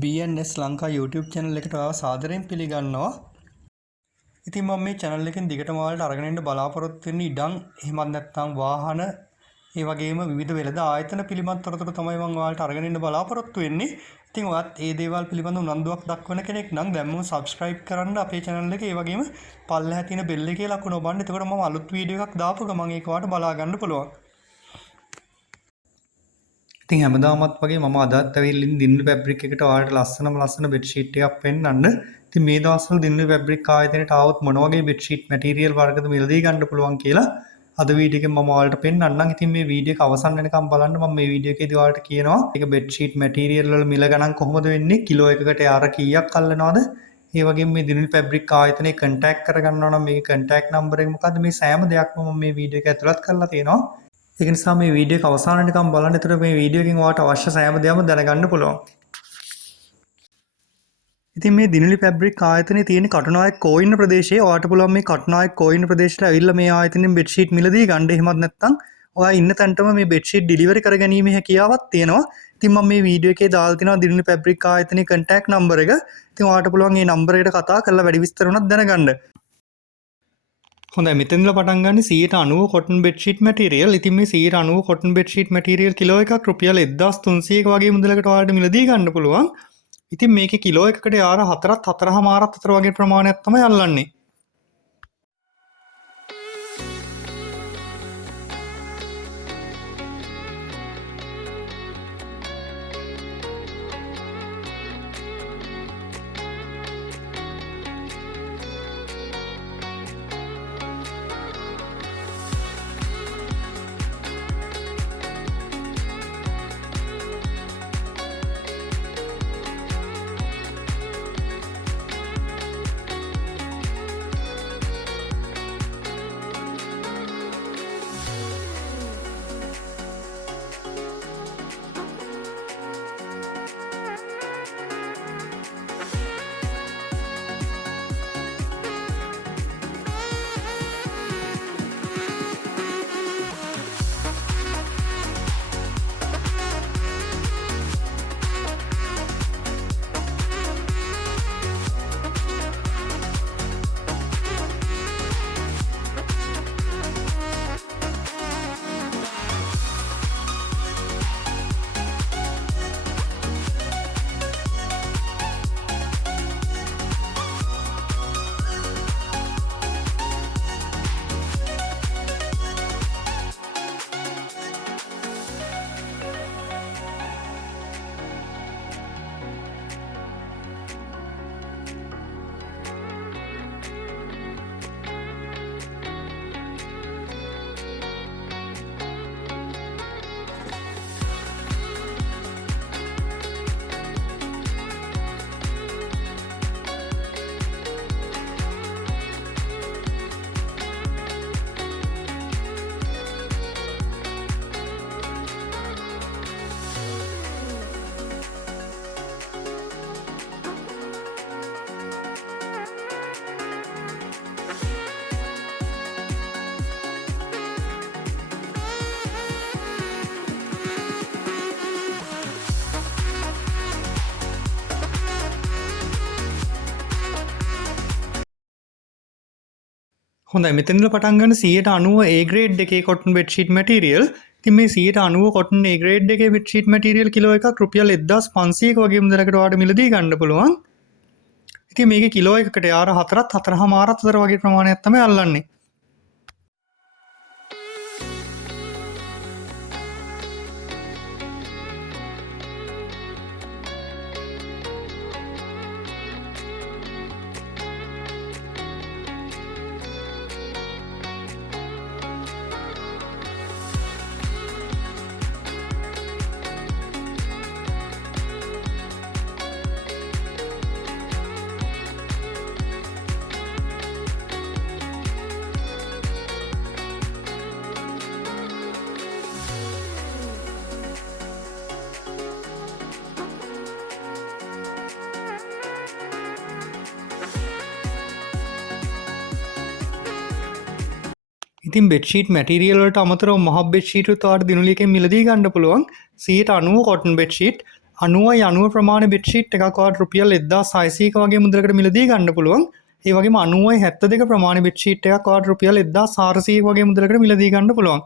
BNS Lanka YouTube channel එකට ඔයාව සාදරයෙන් පිළිගන්නවා. ඉතින් මම මේ channel එකෙන් දිගටම ඔයාලට අරගෙන යන්න බලාපොරොත්තු වෙන්නේ ඉඩම් එහෙමත් නැත්නම් වාහන ඒ වගේම විවිධ වෙළඳ ආයතන පිළිබඳ තොරතුරු තමයි මම ඔයාලට අරගෙන යන්න බලාපොරොත්තු වෙන්නේ. ඉතින් ඔයත් මේ දේවල් පිළිබඳව උනන්දුවක් දක්වන කෙනෙක් නම් දැන්ම subscribe කරන්න අපේ channel එක. ඒ වගේම පල්ලෙහා තියෙන bell එකේ ලකුණ ඔබන්න. එතකොට මම අලුත් වීඩියෝ එකක් දාපු ගමන් ඒක ඔයාලට බලා ගන්න පුළුවන්. ඉතින් හැමදාමත් වගේ මම අදත් ඇවිල්ලා දින්නු ෆැබ්‍රික් එකට ඔයාලට ලස්සන බෙඩ් ෂීට් එකක් පෙන්නන්න. ඉතින් මේ දවස්වල දින්නු ෆැබ්‍රික් ආයතනයට ආවොත් මොන වගේ බෙඩ් ෂීට් මැටීරියල් වර්ගද මිලදී ගන්න පුළුවන් කියලා අද වීඩියෝ එකෙන් මම ඔයාලට පෙන්නන්නම්. ඉතින් මේ වීඩියෝ එක අවසන් වෙනකම් බලන්න. මම මේ වීඩියෝ එකේදී ඔයාලට කියනවා මේක බෙඩ් ෂීට් මැටීරියල් වල මිල ගණන් කොහොමද වෙන්නේ, කිලෝ එකකට යාර කීයක් අල්ලනවද, ඒ වගේම මේ දින්නු ෆැබ්‍රික් ආයතනයේ කන්ටැක්ට් කරගන්නවා නම් මේකේ කන්ටැක්ට් නම්බර් එක මොකද්ද, මේ සෑම දෙයක්ම මම මේ වීඩියෝ එක ඇතුළත් කරලා තියෙනවා. ඒක නිසා මේ වීඩියෝ එක අවසාන වෙනකම් බලන්න. ඒතර මේ වීඩියෝ එකෙන් ඔයාලට අවශ්‍ය සෑම දෙයක්ම දැනගන්න පුළුවන්. ඉතින් මේ දිනුලි ෆැබ්‍රික් ආයතනයේ තියෙන කටුනායක කෝයින්න ප්‍රදේශයේ ඔයාලට පුළුවන් මේ කටුනායක කෝයින්න ප්‍රදේශයට ඇවිල්ලා මේ ආයතනයෙන් බෙඩ් ෂීට් මිලදී ගන්න. එහෙමත් නැත්නම් ඔයා ඉන්න තැනටම මේ බෙඩ් ෂීට් ඩිලිවරි කරගැනීමේ හැකියාවක් තියෙනවා. ඉතින් මම මේ වීඩියෝ එකේ දාලා තිනවා දිනුලි ෆැබ්‍රික් ආයතනයේ කන්ටැක්ට් නම්බර එක. ඉතින් ඔයාලට පුළුවන් මේ නම්බර එකට කතා කරලා වැඩි විස්තර උනත් දැනගන්න. හොඳයි, මෙතනදලා පටන් ගන්න 90 කොටන් බෙඩ් ෂීට් මැටීරියල්. ඉතින් මේ 90 කොටන් බෙඩ් ෂීට් මැටීරියල් කිලෝ එකක් රුපියල් 1300ක වගේ මුදලකට ඔයාලට මිලදී ගන්න පුළුවන්. ඉතින් මේකේ කිලෝ එකකට යාර 4.5 අතර වගේ ප්‍රමාණයක් තමයි අල්ලන්නේ. හොඳයි, මෙතනදලා පටන් ගන්න 90 A grade එකේ cotton bed sheet material. ඉතින් මේ 90 cotton A grade එකේ bed sheet material කිලෝ එකක් රුපියල් 1500ක වගේ මුදලකට ඔයාලට මිලදී ගන්න පුළුවන්. ඉතින් මේකේ කිලෝ එකකට යාර 4.5 අතර වගේ ප්‍රමාණයක් තමයි අල්ලන්නේ. ඉතින් බෙඩ්ෂීට් මැටීරියල් වලට අමතරව මහත් බෙඩ්ෂීට් උත් ඔයාලට දිනුලියකින් මිලදී ගන්න පුළුවන්. 90 කොටන් බෙඩ්ෂීට් 90 ප්‍රමාණ බෙඩ්ෂීට් එකක් ඔයාලට රුපියල් 1600ක වගේ මුදලකට මිලදී ගන්න පුළුවන්. ඒ වගේම 90 72 ප්‍රමාණ බෙඩ්ෂීට් එකක් ඔයාලට රුපියල් 1400ක වගේ මුදලකට මිලදී ගන්න පුළුවන්.